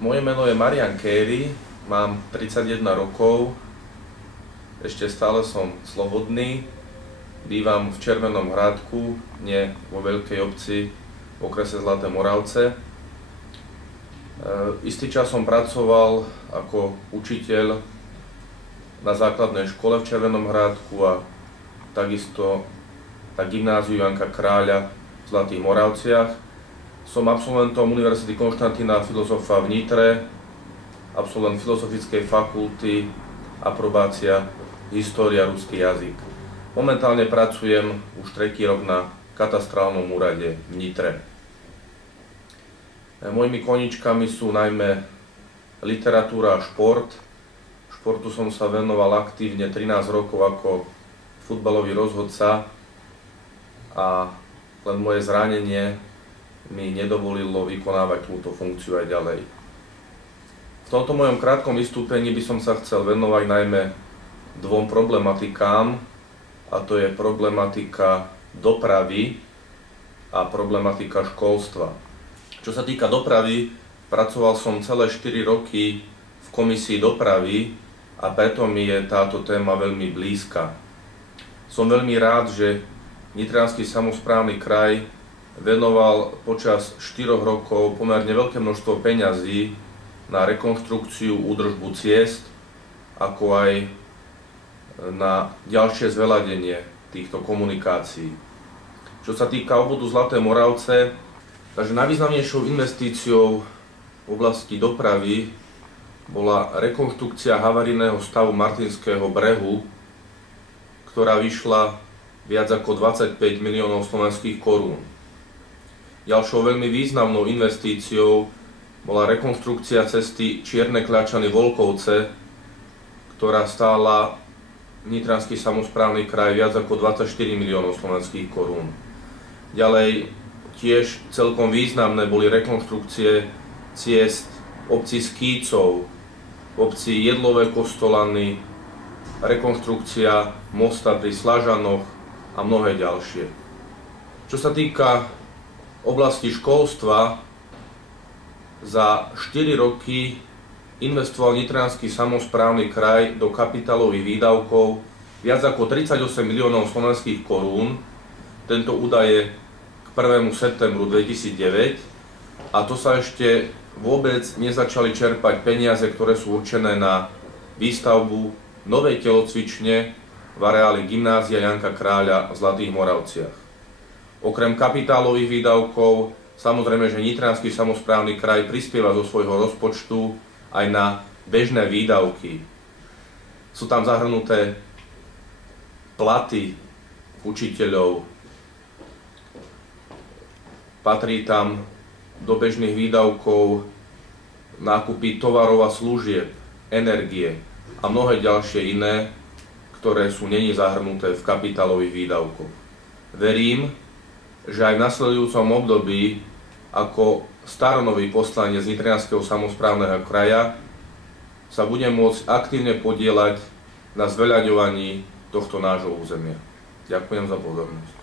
Moje meno je Marian Kéry, mám 31 rokov, ešte stále som slobodný, bývam v Červenom Hrádku, nie vo veľkej obci v okrese Zlaté Moravce. Istý čas som pracoval ako učiteľ na základnej škole v Červenom Hrádku a takisto na gymnáziu Janka Kráľa v Zlatých Moravciach. Som absolventom Univerzity Konštantína Filozofa v Nitre, absolvent Filozofickej fakulty, aprobácia História, ruský jazyk. Momentálne pracujem už 3. rok na katastrálnom úrade v Nitre. Mojimi koníčkami sú najmä literatúra a šport. Športu som sa venoval aktívne 13 rokov ako futbalový rozhodca a len moje zranenie mi nedovolilo vykonávať túto funkciu aj ďalej. V tomto mojom krátkom vystúpení by som sa chcel venovať najmä dvom problematikám, a to je problematika dopravy a problematika školstva. Čo sa týka dopravy, pracoval som celé 4 roky v komisii dopravy a preto mi je táto téma veľmi blízka. Som veľmi rád, že Nitriansky samosprávny kraj venoval počas 4 rokov pomerne veľké množstvo peňazí na rekonštrukciu, údržbu ciest, ako aj na ďalšie zveladenie týchto komunikácií. Čo sa týka obvodu Zlaté Moravce, takže najvýznamnejšou investíciou v oblasti dopravy bola rekonštrukcia havarijného stavu Martinského brehu, ktorá vyšla viac ako 25 miliónov slovenských korún. Ďalšou veľmi významnou investíciou bola rekonštrukcia cesty Čierne Kľačany-Volkovce, ktorá stála Nitriansky samosprávny kraj viac ako 24 miliónov slovenských korún. Ďalej tiež celkom významné boli rekonštrukcie ciest v obci Skýcov, v obci Jedlové Kostolany, rekonštrukcia mosta pri Slažanoch a mnohé ďalšie. Čo sa týka oblasti školstva, za 4 roky investoval Nitriansky samosprávny kraj do kapitálových výdavkov viac ako 38 miliónov slovenských korún. Tento údaj je k 1. septembru 2009 a to sa ešte vôbec nezačali čerpať peniaze, ktoré sú určené na výstavbu novej telocvične v areáli gymnázia Janka Kráľa v Zlatých Moravciach. Okrem kapitálových výdavkov, samozrejme, že Nitriansky samosprávny kraj prispieva zo svojho rozpočtu aj na bežné výdavky. Sú tam zahrnuté platy učiteľov, patrí tam do bežných výdavkov nákupy tovarov a služieb, energie a mnohé ďalšie iné, ktoré sú neni zahrnuté v kapitálových výdavkoch. Verím, že aj v nasledujúcom období ako staronový poslanec Nitrianskeho samosprávneho kraja sa budem môcť aktívne podieľať na zveľaďovaní tohto nášho územia. Ďakujem za pozornosť.